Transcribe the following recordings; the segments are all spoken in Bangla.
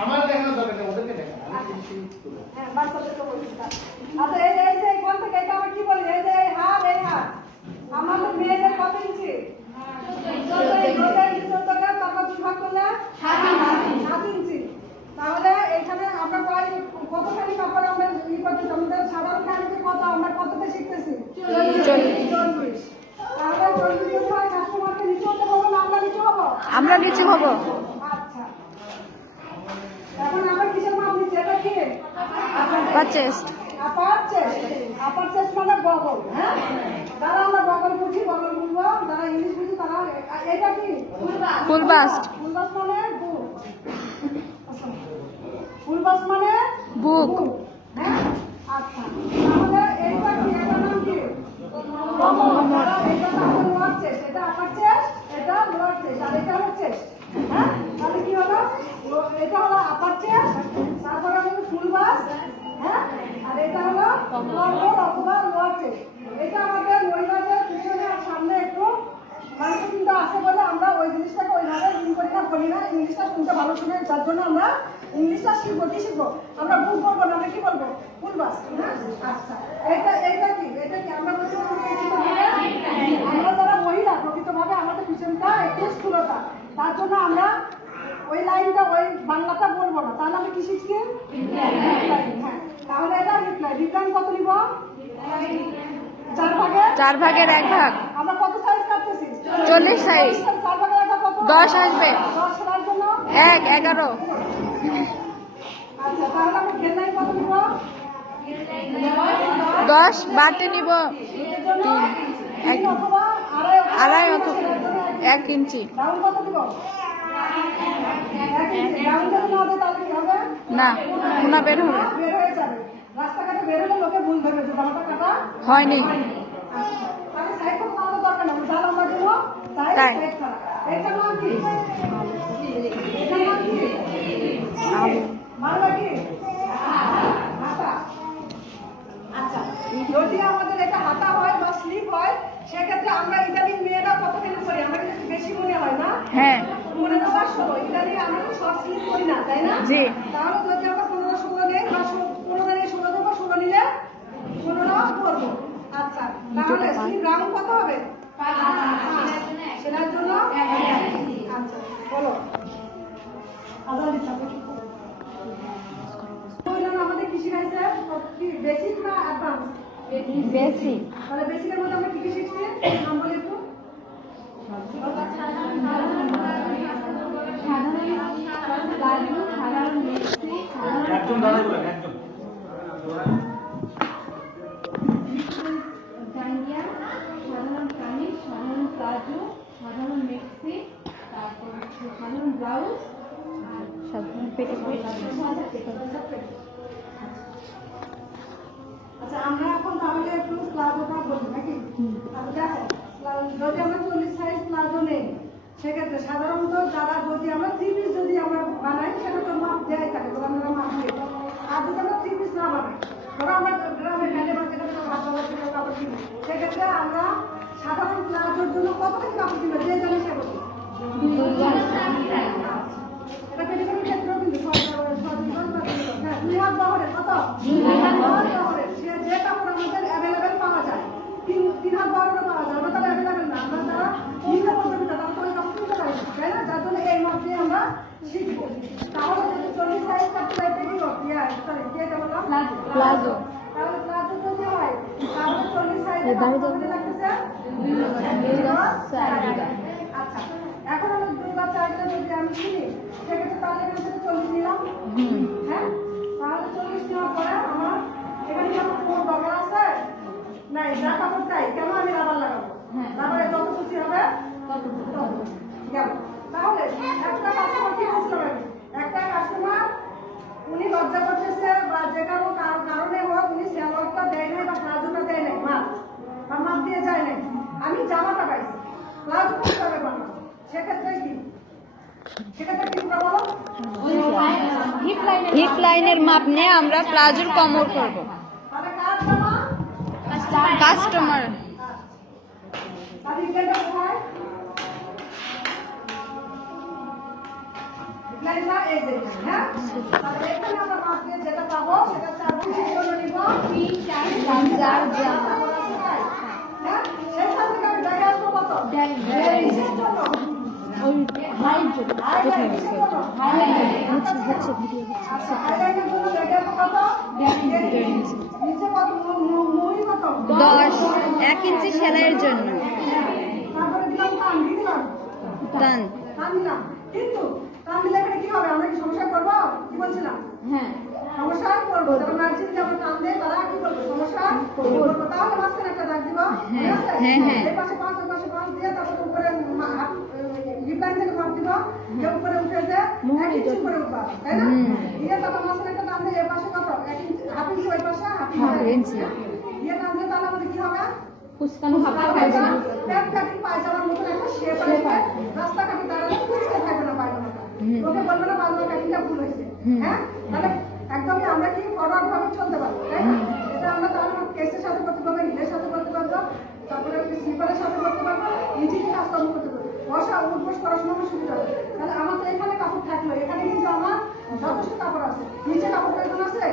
আমার দেখানো দরকার নেই, ওদেরকে দেখা। হ্যাঁ, বাচ্চাদেরকে বলছি। আচ্ছা, এই যে এখান থেকে এটা আমরা কি বলি? এই যে এই হাত। আমাদের মেয়েদের কত ইঞ্চি? 14 তারপর 2 ভাগ করলে 7 ইঞ্চি। তাহলে এখানে আমরা কতখানি কাপড় আমরা করতেছি? আমাদের সাধারণ কাজে কত আমরা কতটা শিখতেছি? 40। তাহলে 40 হয় কাস্টমারকে নিচে হতে বলবো না আমরা নিচে হবো? আমরা নিচে হব। আচ্ছা, এখন আমরা কিসের মাপ নিচ্ছি? এটা কি? আপার চেস্ট। আপার চেস্ট মানে বগল। হ্যাঁ, যারা আমরা বগল বুঝি বগল বুঝবো, যারা ইংলিশ বুঝি তারা এটা কি? ফুল বাস্ট। ফুল বাস্ট মানে বুক। ফুল বাস্ট মানে বুক। হ্যাঁ, আচ্ছা। তাহলে এইটা কি? এটার নাম কি? কোমর। এটা তাহলে লোয়ার চেস্ট, এটা আপার চেস্ট, এটা লোয়ার চেস্ট, আর এটা হলো চেস্ট। হ্যাঁ, তাহলে কি হলো? এটা হলো আপার চেস্ট, তারপরে হলো ফুল বাস্ট। হ্যাঁ, আর এটা হলো কোমর অথবা লোয়ার চেস্ট। এটা আমাদের মহিলাদের পিছনে আর সামনে একটু মাংস কিন্তু আছে বলে আমরা ওই জিনিসটাকে ওইভাবে করি না, বলি না। ইংলিশটা শুনতে ভালো শুনে, যার জন্য আমরা ইংলিশটা শিখবো। কি শিখবো? আমরা ভুল করবো না, আমরা কি বলবো? ফুল বাস্ট। হ্যাঁ, আচ্ছা। এইটা কি? আমরা বলছি আমরা যারা মহিলা প্রকৃতভাবে আমাদের পিছনটা একটু স্থূলতা, তার জন্য আমরা ওই লাইনটা ওই বাংলাটা বলবো না। তাহলে আমি কি শিখছি? হ্যাঁ, তাহলে এটা রিপ্লাই কত নিব? 4 ভাগের 1 ভাগ। আমরা কত সাইজ কাটতেছি? 40 সাইজ। 4 ভাগের 1 ভাগ কত? 10 আসবে। 10 করার জন্য 1 11। আচ্ছা, তাহলে আমরা ঘের লাইন কত নিব? 10 বাড়তে নিব 3 3 অথবা আড়াই অথবা 1 ইঞ্চি। ডাউন কত দিব? 1 ইঞ্চি। ডাউন যদি না দেয় তাহলে কি হবে? না, কোনা বের হবে। বের হয়ে যাবে। রাস্তাঘাটে বের হলে লোকে ভুল ধরবে যে জামাটা কাটা হয়নি। তাহলে সাইড করতে আমাদের দরকার নেই, যা আমরা দেব তাই তাই। সাইড করা। এটা নাম কি? এটা নাম কি? মারবা কি? হাতা। আচ্ছা, যদি আমাদের এটা হাতা হয় বা স্লিপ হয়, সেক্ষেত্রে আমরা ইদানিং মেয়েরা কতদিন করি? আমরা কিন্তু বেশি মনে হয় না? হ্যাঁ। 15-16 ইদানিং আমরা তো সব স্লিপ করি না, তাই না? জি। তাহলে যদি আমরা 15-16 নেই বা 15 নেই 16 দেবো, 16 নিলে 15 করবো। আচ্ছা, তাহলে স্লিপ রাউন্ড কত হবে? 5। সেটার জন্য আচ্ছা বলো। আমাদের কি শিখাইছে? বেসিক না অ্যাডভান্স? বেসিক। তাহলে বেসিকের মধ্যে আমরা কি কি শিখছি? নাম বলি একটু। একজন দাঁড়াই বলেন, একজন। জাঙ্গিয়া, সাধারণ কামিজ, সাধারণ প্লাজো, সাধারণ মেক্সি, তারপর সাধারণ ব্লাউজ আর সাধারণ পেটিকোট। আচ্ছা, আমরা এখন তাহলে একটু প্লাজোটা বলি নাকি? আচ্ছা, দেখো, যদি আমরা 40 সাইজ প্লাজো নেই, সেক্ষেত্রে সাধারণত যারা যদি আমরা 3 পিস যদি আমরা বানাই, সেটা তো মাপ দেয়াই থাকে, দোকানদারা মাপ দিয়ে। আর যদি আমরা 3 পিস না বানাই, ধরো আমরা গ্রামের মেলে বা যেটা ভাত বাবার জন্য কাপড় কিনি, সেক্ষেত্রে আমরা সাধারণ প্লাজোর জন্য কতখানি কাপড় কিনবো? যে জানি সে বলি। এটা পেটিকোটের ক্ষেত্রেও কিন্তু হ্যাঁ, 2 হাত বহরে কত? 2 হাত বহরে যে কাপড় আমাদের অ্যাভেলেবেল পাওয়া যায়, 3 হাত বহরে পাওয়া যায়, আমরা তাহলে অ্যাভেলেবেল না। আমরা যারা নিম্ন মধ্যবিত্ত তারা তো ওই কাপড় কিনতে পারি না, তাই না? যার জন্য এই মাপ দিয়ে আমরা শিখবো। তাহলে যদি 40 সাইজ কাটতে হয় পেটিকোট, সরি কি এটা বললাম? প্লাজো। তাহলে প্লাজো যদি হয়, তাহলে 40 সাইজে কত লাগতেছে? 2 আচ্ছা, এখন আমি 2 বা 4টা যদি আমি কিনি, সেক্ষেত্রে তাহলে এখান থেকে 40 নিলাম। হ্যাঁ, তাহলে 40 নেওয়ার পরে আমার এখানে যখন কোনো দরকার আছে নাই, যা কাপড় চাই, কেন আমি রাবার লাগাবো? রাবারে যত খুশি হবে তত গেল। তাহলে একটা কাস্টমার কি বলছিলাম আমি? একটা কাস্টমার উনি লজ্জা করতেছে বা যে কোনো কারণে হোক উনি স্যালোয়ারটা দেয় নাই বা প্লাজোটা দেয় নাই, মাপ দিয়ে যায় নাই, আমি জামাটা পাইছি, প্লাজো কিভাবে বানাবো? সেক্ষেত্রে কি? সেক্ষেত্রে কি করবো? হিপ লাইনের মাপ নিয়ে আমরা প্লাজোর কোমর করব। তাহলে কার জামা? কাস্টমার। তাহলে এটা কোথায়? ডিজাইনটা এই যে এখানে, হ্যাঁ তাহলে এখানে আমরা মাপ দিয়ে যেটা পাবো সেটা 4 ইঞ্চির জন্য নিব 3 4 হ্যাঁ সেখান থেকে আমি দেখে আসবো কত 1.5 ইঞ্চির জন্য ওই হাইট যদি কোথায় হচ্ছে হচ্ছে ভিডিও আচ্ছা হাইলাইটের জন্য দেখে আসবো কত 1.5 ইঞ্চি নিচে কত মুহুরি কত 1 ইঞ্চি সেলাইয়ের জন্য তারপরে দিলাম কান দিলাম টান কান দিলাম কিন্তু কান দিলে এখানে কি হবে আমরা কি সমস্যা করবো কি বলছিলাম হ্যাঁ সমস্যা করবো যারা মার্জিন যেমন টান দেয় তারা কি করবে সমস্যা করবো তাহলে মাঝখানে একটা দাগ দিব ঠিক আছে এই পাশে 5 ওই পাশে 5 দিয়ে তারপর উপরে হিপ লাইন থেকে মাপ দিব যে উপরে উঠে যে 1 ইঞ্চি করে উঠবা তাই না দিয়ে তারপর মাঝখানে একটা টান দিয়ে এই পাশে কত 1 ইঞ্চি হাফ ইঞ্চি ওই পাশে হাফ ইঞ্চি দিয়ে টান দিয়ে তাহলে আমাদের কি হবে কুচকানো প্যান্ট কাটিং পায়জামার মতো একটা শেপ আসবে রাস্তাঘাটে দাঁড়ালে কুচকে থাকবে না পায়জামাটা ওকে বলবে না পায়জামা কাটিংটা ভুল হয়েছে হ্যাঁ তাহলে একদমই আমরা কি ফরওয়ার্ড ভাবে চলতে পারবো তাই না এটা আমরা তাহলে কেসের সাথে করতে পারবো হিলের সাথে করতে পারবো তারপরে স্লিপারের সাথে করতে পারবো ইজিলি কাজকর্ম করতে পারবো বসা উঠবোস করার সময় আমার সুবিধা হবে তাহলে আমার তো এখানে কাপড় থাকলো এখানে কিন্তু আমার যথেষ্ট কাপড় আছে নিচে কাপড় প্রয়োজন আছে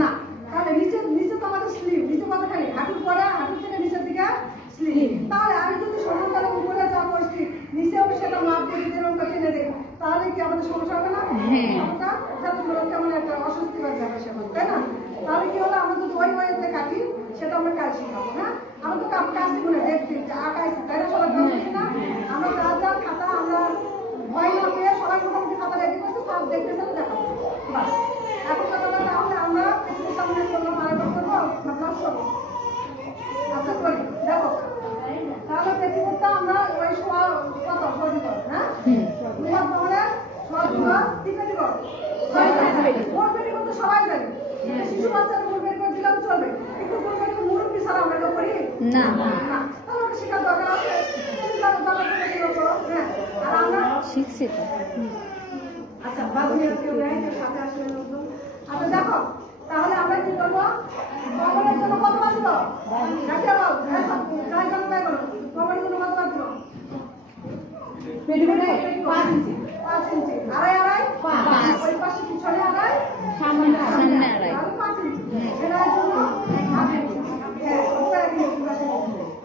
না তাহলে নিচে তো আমাদের স্লিভ নিচে কতখানি হাঁটুর পরে হাঁটুর থেকে নিচের দিকে স্লিভ তাহলে আমি যদি সমান্তরালে উপরে যা করছি নিচেও সেটা মাপ দিয়ে যদি এরকম করে টেনে দেখি তাহলে কি আমাদের সমস্যা হবে না আমরা যাতে ধরো কেমন একটা অস্বস্তি বা যাবে সেখানে তাই না তাহলে কি হলো আমরা যদি ওই ওয়েতে কাটি সেটা আমরা কাজ শিখাবো হ্যাঁ আমরা তো কাজ শিখবো না দেখছি আঁকাইছি তাই না সবাই দেখছি না আমরা যা খাতা আমরা ভয় না পেয়ে সবাই মোটামুটি খাতা রেডি করছি সব দেখতেছে দেখাবো বাস এখন কথা তাহলে আমরা একটু সামনে করলাম আরেকবার করবো না ক্লাস করবো আচ্ছা করি দেখো তাহলে পেটিকোটটা আমরা ওই সোয়া কত করে দিব হ্যাঁ তোমার তাহলে সোয়া দিবস কি পেটিকোট কোন পেটিকোট তো সবাই জানে শিশু বাচ্চার মূল পেটিকোট দিলাম চলবে কিন্তু কোন পেটিকোট মূল পিছাড়া আমরা কেউ করি না তাহলে ওটা শেখার দরকার আছে হ্যাঁ আর আমরা শিখছি তো আচ্ছা বাদ দিয়ে কেউ নেই কেউ সাথে আসলে নতুন আচ্ছা দেখো তাহলে আমরা কি করবো কমরের জন্য কত বাদ দিব দেখে বল যাই জানো তাই করো কমরের জন্য কত বাদ দিব পেটিকোটে 5 ইঞ্চি আড়াই ওই পাশে পিছনে আড়াই সামনে আড়াই তাহলে 5 ইঞ্চি এটার জন্য হাফ ইঞ্চি হ্যাঁ উপরে কি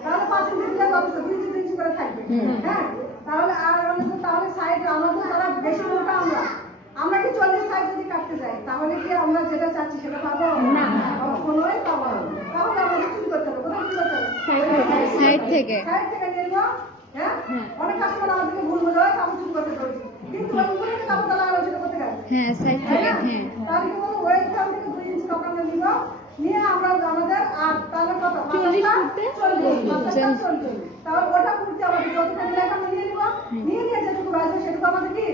তাহলে 5 ইঞ্চি দিলে যথেষ্ট 2 ইঞ্চি করে থাকবে হ্যাঁ তাহলে আর তাহলে সাইড আমাদের যারা বেশি মোটা আমরা কি 40 সাইড যদি কাটতে যাই তাহলে কি আমরা যেটা চাচ্ছি সেটা পাবো না কোনোই পাবো না তাহলে আমাদের কি করতে হবে কোথায় কি করতে হবে সাইড থেকে নিয়ে যাও হ্যাঁ অনেক কাস্টমার আমাদেরকে ভুল বোঝায় কাপড় চুপ করতে চলেছে কিন্তু ওই উপরে যে কাপড়টা লাগানো সেটা করতে গেলে হ্যাঁ সাইড থেকে হ্যাঁ তাহলে কি বলবো ওয়েট কাম থেকে 2 ইঞ্চি কাপড় আমরা নিব নিয়ে আমরা আমাদের আর তাহলে কত 40 তাহলে ওটা করতে আমাদের যতখানি লাগে আমরা নিয়ে নিব নিয়ে যেটুকু বাজবে সেটুকু আমাদের কি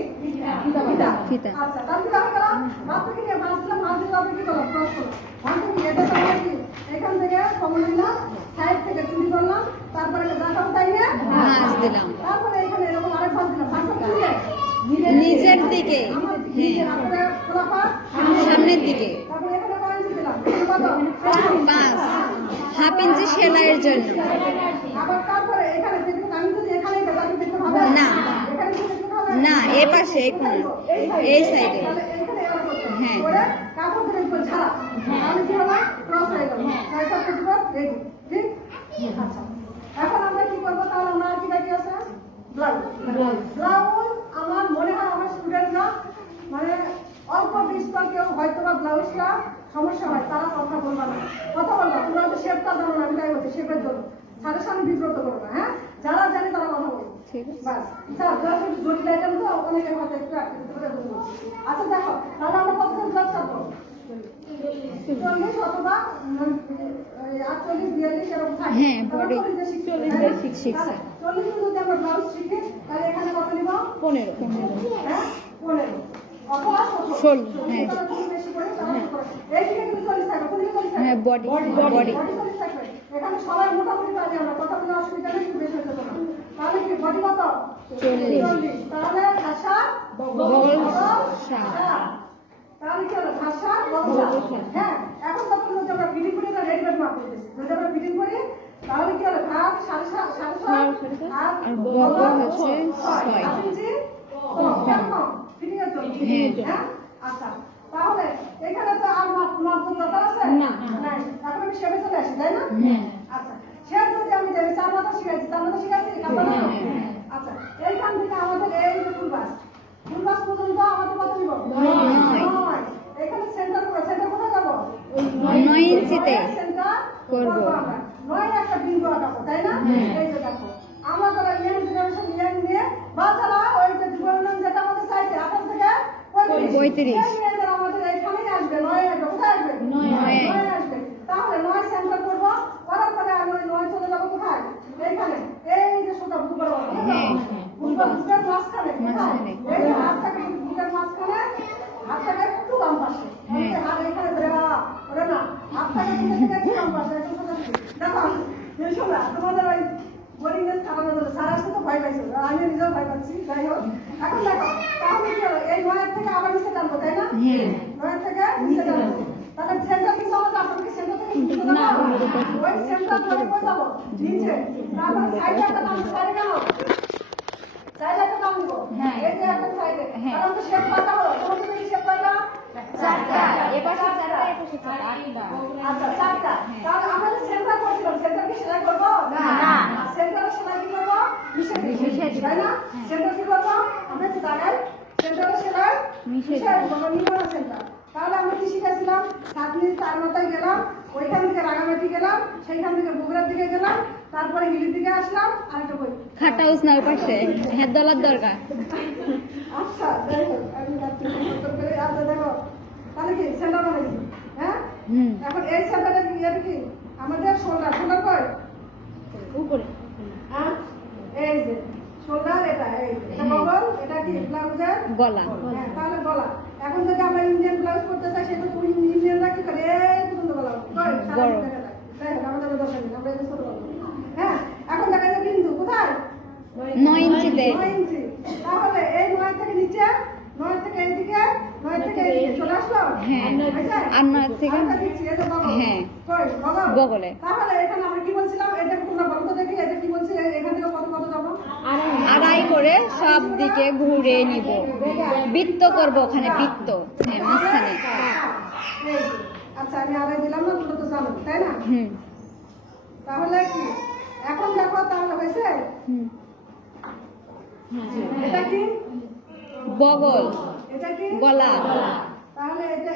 ফিতা আচ্ছা তাহলে কি গেলাম মাত্র কি মাছলাম মাছ দিলে আপনি কি করলাম ক্রস করলাম মাত্র কি এটা তাহলে কি এখান থেকে কমন দিলাম সাইড থেকে চুরি করলাম তারপরে গাঁথা উঠাইয়ে মাছ দিলাম তারপরে এখানে এরকম আরেক ভাঁজ দিলাম ভাঁজ দিয়ে নিজের দিকে সামনের দিকে তারপরে এখানে কয় ইঞ্চি দিলাম কত 5 হাফ ইঞ্চি সেলাইয়ের জন্য আবার তারপরে এখানে দেখুন আমি যদি এখানে তাহলে দেখতে হবে না এখানে কি দেখতে হবে না এই পাশে এই কোণ এই সাইডে তাহলে এখানে এরকম করতে হবে হ্যাঁ করে কাপড় দিয়ে উপর ছাড়া তাহলে কি হবে ক্রস হয়ে গেল সাইড সাইড করতে রেডি ঠিক আচ্ছা এখন আমরা কি করব তাহলে আমরা কি বাকি আছে ব্লাউজ আমার মনে হয় আমার স্টুডেন্টরা মানে অল্প বিস্তর কেউ হয়তো বা ব্লাউজটা সমস্যা হয় তারা কথা বলবা না তোমরা তো শেপটা জানো না আমি তাই বলছি শেপের জন্য তাদের সামনে বিব্রত করো না হ্যাঁ যারা জানে তারা কথা বলো ঠিক আছে বাস স্যার ব্লাউজ একটু জটিল আইটেম তো অনেকের হাতে একটু আটকে দিতে পারে আচ্ছা দেখো তাহলে আমরা কতজন ব্লাউজ কাটবো 40 অথবা 48 42 এরকম থাকে হ্যাঁ বডি 40 শিখছে 40 যদি আমরা ব্লাউজ শিখি তাহলে এখানে কত নিব 15 হ্যাঁ 15 অথবা 16 হ্যাঁ বেশি করে এইদিকে কিন্তু 40 থাকে কোন দিকে 40 থাকে হ্যাঁ বডি 40 থাকবে এখানে সবাই মোটামুটি পারি আমরা কথা বলে অসুবিধা নেই একটু বেশি হতে পারে তাহলে কি বডি কত 40 তাহলে ভাষা বগল তাহলে কি হলো ভাষা হ্যাঁ এখন কত যদি আমরা ফিটিং করি না রেডিমেড মাপ করতেছি যদি আমরা ফিটিং করি তাহলে কি হলো ভাগ 7.5 আর বগল হচ্ছে 6 ইঞ্চি কম ফিটিং এর জন্য হ্যাঁ আচ্ছা তাহলে এখানে তো আর মাপ দরকার আছে না। নাই এখন আমি শেপে চলে আসি তাই না আচ্ছা শেপ যদি আমি দেই চার মাথা শিখাইছি কাপড় আচ্ছা এইখান থেকে আমাদের এই যে ফুল বাস পর্যন্ত আমাদের কত নিব 9 এখানে সেন্টার কোথায় যাব 9 ইঞ্চিতে সেন্টার করব। আমরা 9 একটা বিন্দু আঁকাবো তাই না এই যে দেখো আমরা যারা ইয়াং জেনারেশন ইয়াং নিয়ে বা যারা ওই যে জীবনানন্দ যেটা আমাদের চাইছে আকাশ থেকে 35 আমাদের এইখানেই আসবে 9 আসবে কোথায় আসবে 9 আসবে তাহলে 9 সেন্টার করব করার পরে আমি ওই 9 চলে যাব কোথায় এইখানে এই যে সোজা বুক করব বুকের মাঝখানে কোথায় এই যে হাতটাকে বুকের মাঝখানে হাতটাকে একটু বাম পাশে হাত এখানে ধরে ওরে না হাতটাকে বুকের একটু বাম পাশে একটু সোজা দেখো এই শোনা তোমাদের ওই বোরিংনেস কাটানোর জন্য সারা আসতে তো ভয় পাইছো আমি নিজেও ভয় পাচ্ছি যাই হোক এখন দেখো তাহলে কি হলো এই 9 থেকে আবার নিচে টানবো তাই না 9 থেকে নিচে টানবো তাহলে সেন্টার কিন্তু আমাদের আপনাকে সেন্টার থেকে নিচে টানবো ওই সেন্টার ধরে কই যাবো নিচে তারপর সাইডে একটা টানবো সাইডে কেন সাইডে একটা টানবো এই যে একটা সাইডে কারণ তো শেপ পাতা হলো তোমাদের কি শেপ পাতা চারটা এপাশে চারটা এপাশে চারটা আচ্ছা চারটা তাহলে আমাদের সেন্টার করছিলাম সেন্টার কি সেলাই করবো না সেন্টারে সেলাই কি করবো মিশে তাই না সেন্টার কি করবো আমরা একটু দাঁড়াই সেন্টারে সেলাই মিশে নিব না সেন্টার তাহলে আমরা কি শিখেছিলাম 7 মিনিট 4 মাথায় গেলাম ওইখান থেকে রাঙামাটি গেলাম সেইখান থেকে বগুড়ার দিকে গেলাম তারপরে হিলির দিকে আসলাম আরেকটা বই খাটা উসনা ওই পাশে হেড দলার দরকার আচ্ছা যাই হোক আমি রাত্রি উত্তর করে আচ্ছা দেখো তাহলে কি সেন্টার বানাইছি হ্যাঁ এখন এই সেন্টারটা কি এটা কি আমাদের শোল্ডার কই উপরে হ্যাঁ এই যে শোল্ডার এটা বগল এটা কি ব্লাউজের গলা হ্যাঁ তাহলে গলা এখন যদি আমরা ইন্ডিয়ান ব্লাউজ করতে চাই সেটা তো ইন্ডিয়ানরা কি করে এই পর্যন্ত গলা কই সারা দিন দেখা যায় তাই আমাদের দরকার নেই আমরা এটা ছোট বলবো হ্যাঁ এখন দেখা যায় বিন্দু কোথায় 9 ইঞ্চিতে 9 ইঞ্চি তাহলে এই 9 থেকে নিচে 9 থেকে এইদিকে 9 থেকে এইদিকে চলে আসলো হ্যাঁ হয়েছে? আর 9 থেকে আরেকটা দিচ্ছি, এই যে বগল। হ্যাঁ। কই, বগল? বগলে। তাহলে এখানে আমরা কি বলছিলাম এটা তোমরা বলো তো দেখি এটা কি বলছি এখান থেকে কত যাবো আড়াই করে সব দিকে ঘুরে নিব বৃত্ত করব ওখানে বৃত্ত হ্যাঁ মাঝখানে এই যে। আচ্ছা আমি আড়াই দিলাম না তোমরা তো জানো তাই না তাহলে কি এখন দেখো তাহলে হয়েছে এটা কি বগল এটা কি গলা তাহলে এটা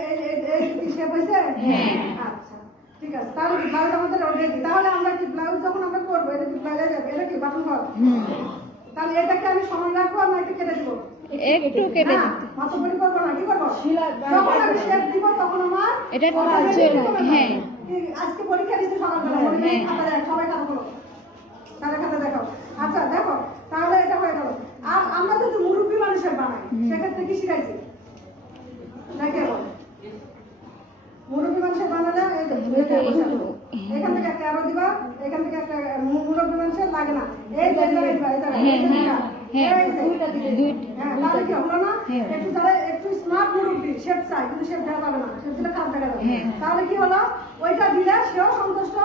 এই কি শেপ হয়েছে হ্যাঁ। আচ্ছা ঠিক আছে তাহলে কি ব্লাউজ আমাদের অলরেডি তাহলে আমরা কি ব্লাউজ যখন আমরা করবো এটা কি ব্লাউজে যাবে এটা কি বাটন হল তাহলে এটাকে আমি সমান রাখবো না এটা কেটে দেবো একটু কেটে হ্যাঁ, দিতে মাথাপরি করবো না কি করবো যখন আমি শেপ দিব তখন আমার এটা চলো হ্যাঁ আজকে পরীক্ষা দিতে সকালবেলা হ্যাঁ। খাতা দেখ সবাই খাতা বলো খাতা দেখো আচ্ছা দেখো তাহলে এটা হয়ে গেল আর আমরা যদি মুরব্বী মানুষের বানাই সেক্ষেত্রে কি শিখাইছি দেখে মুরব্বী মানুষের বানালে এই যে এখান থেকে একটা অ্যারো দিবা এখান থেকে একটা মুরব্বী মানুষের লাগে না এই যে তাহলে কি হলো না একটু যারা একটু স্মার্ট মুরব্বী শেপ চাই কিন্তু শেপ দেওয়া যাবে না শেপ দিলে খারাপ দেখা যাবে তাহলে কি হলো ওইটা দিলে সেও সন্তুষ্ট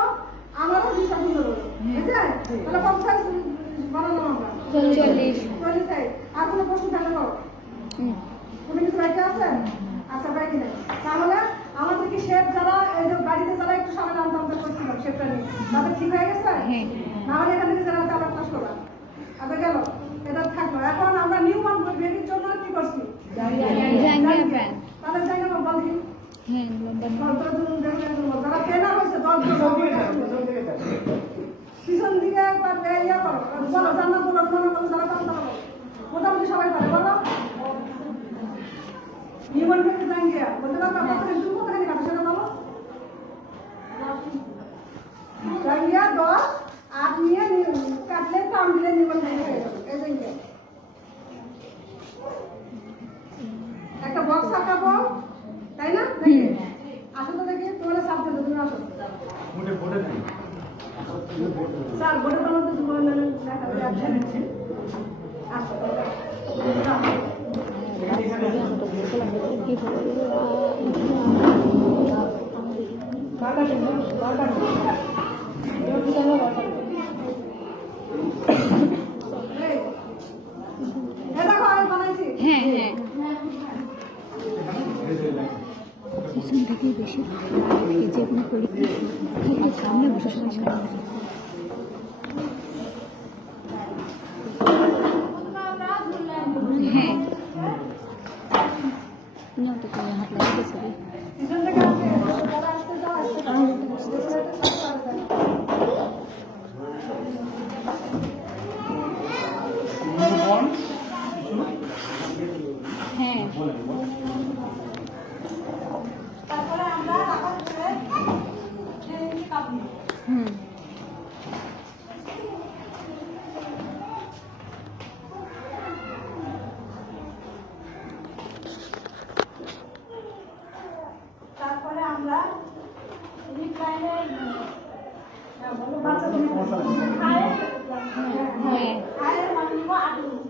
আমারও দিশা সুন্দর হলো বুঝলে তাহলে কত সাইজ বানালাম আমরা 40 সাইজ আর কোনো প্রশ্ন থাকলে বলো কোনো কিছু বাইকে আছে আচ্ছা বাইকে নেই তাহলে আমাদের কি শেপ যারা এই যে বাড়িতে যারা একটু সামনে আমদামটা করছিলাম শেপটা নিয়ে তাদের ঠিক হয়ে গেছে না হলে এখান থেকে যারা আবার ক্লাস করলাম আবার গেল এটা থাকলো এখন আমরা নিউ মান বেবির জন্য কি করছি জাঙ্গিয়া প্যান্ট তাদের জায়গা বল দিই হ্যাঁ লম্বা যারা ট্রেনার হয়েছে 10 জন পিছন দিকে একবার ইয়ে করো বলো জান্নাত বলো মনে বলো যারা পারো মোটামুটি সবাই পারে বলো নিউমান বেবি জাঙ্গিয়া বলতে পারবো আপনাদের তুমি কোথায় কাটা সেটা বলো জাঙ্গিয়া 10 8 নিয়ে কাটলে টান দিলে নিউমান বেবি হয়ে যাবে এই জাঙ্গিয়া একটা বক্স আঁকাবো তাই না দেখি আসো তো দেখি তোমার সাবজেক্ট তুমি আসো স্যার বোর্ডে বানাতে তো বলেন দেখা যাচ্ছে আসো দেখো আমি বানাইছি হ্যাঁ থেকেই বেশি যে কোনো পরীক্ষা সামনে বসে সবাই সামনে হ্যাঁ না তো করে হাত লাগিয়ে গেছে রে পিছন থেকে আসে যারা আসতে দাও আসতে দাও হ্যাঁ তারপরে আমরা আবার করে কাপড় হুম তারপরে আমরা রিক্লাইনের হ্যাঁ আয়ের মানে নিব 8 ইঞ্চি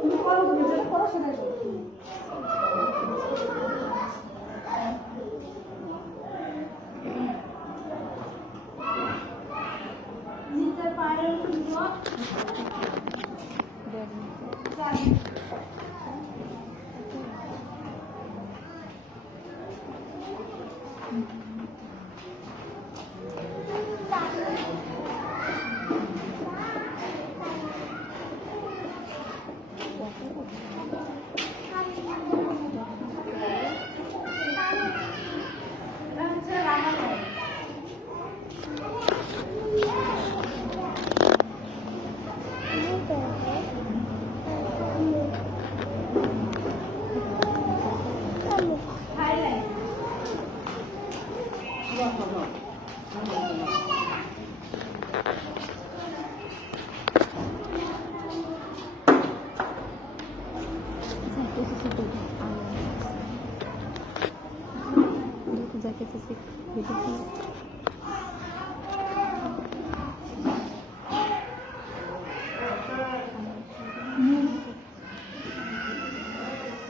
তুমি কোন যেটা করো সেটাই করো নিচের পায়ের নিব 4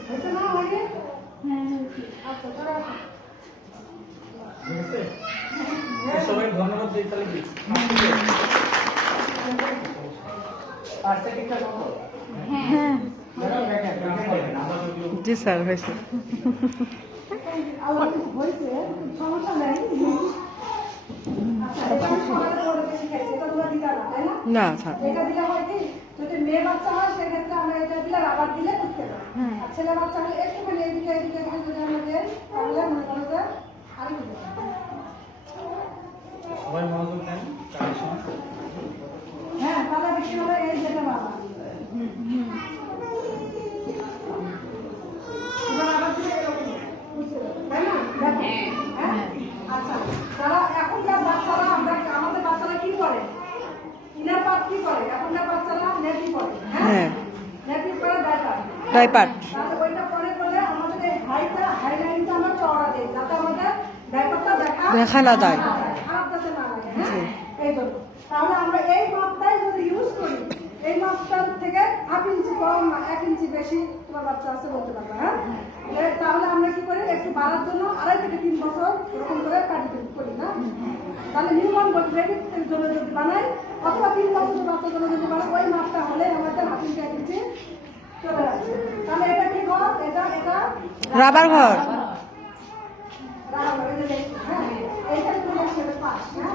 হয়েছে না আগে আচ্ছা চলো সবাই ধন্যবাদ দিই তাহলে কি আর সেকেন্ডটা কত হ্যাঁ জি স্যার হয়েছে আল্লাহ হয়েছে সমস্যা নেই আচ্ছা এটা সবাই বড় বেশি খাইছে এটা তোমরা দিতা না তাই না না স্যার এটা দিলে হয় কি যদি মেয়ে বাচ্চা হয় সেক্ষেত্রে আমরা এটা দিলে রাবার দিলে করতে পারি আর ছেলে বাচ্চা হলে একটুখানি এদিকে এদিকে এদিকে যদি আমরা দিই তাহলে মনে করো যে আরেকটু দেবো। সবাই মনোযোগ দেন কাজের সময় হ্যাঁ তাহলে বেশি হলে এই যেটা বাবা এবার আবার দিলে এরকম বুঝছো তাই না দেখো হ্যাঁ আচ্ছা যারা এখনকার বাচ্চারা আমরা আমাদের বাচ্চারা কি করে ইনার পার্ট কি করে এখনকার বাচ্চারা নেপি করে হ্যাঁ নেপি করে ডাইপার ডাইপার তাহলে ওইটা পরে করলে আমাদের এই হাইলাইনটা আমরা চওড়া দিই যাতে আমাদের ডাইপারটা দেখা না যায়। খারাপ যাতে না লাগে হ্যাঁ এই জন্য তাহলে আমরা এই মাপটাই যদি ইউজ করি এই মাপটার থেকে 1/2 ইঞ্চি কম 1 ইঞ্চি বেশি তোমার বাচ্চা আছে বলতে পারবে হ্যাঁ তাহলে আমরা কি করি একটু বাড়ার জন্য 2.5 থেকে 3 বছর এরকম করে কাটিং করি না তাহলে নিউবর্ন বেবির জন্য যদি বানাই অথবা 3 বছরের বাচ্চার জন্য যদি বানাই ওই মাপটা হলে আমাদের 1/2 ইঞ্চি 1 ইঞ্চি চলে আসবে তাহলে এটা কি ঘর এটা রাবার ঘর রাবার এই যে দেখছি, হ্যাঁ এইটা চলে আসবে পাশ হ্যাঁ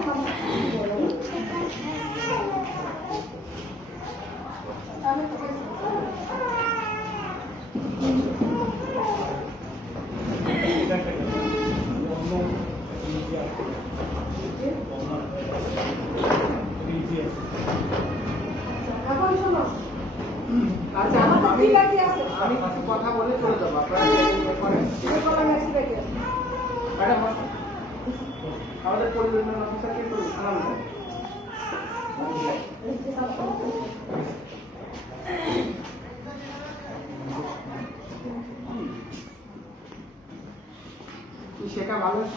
তাহলে তো হয়েছে। এখন শোনো আচ্ছা আমাদের কি বাকি আছে আমি কিছু কথা বলে চলে যাবো আপনারা করেন এরপরে নেক্সট বাকি আছে ম্যাডাম আমাদের পরিবেশন অফিসারকে একটু সালাম দেন কি শেখা ভালো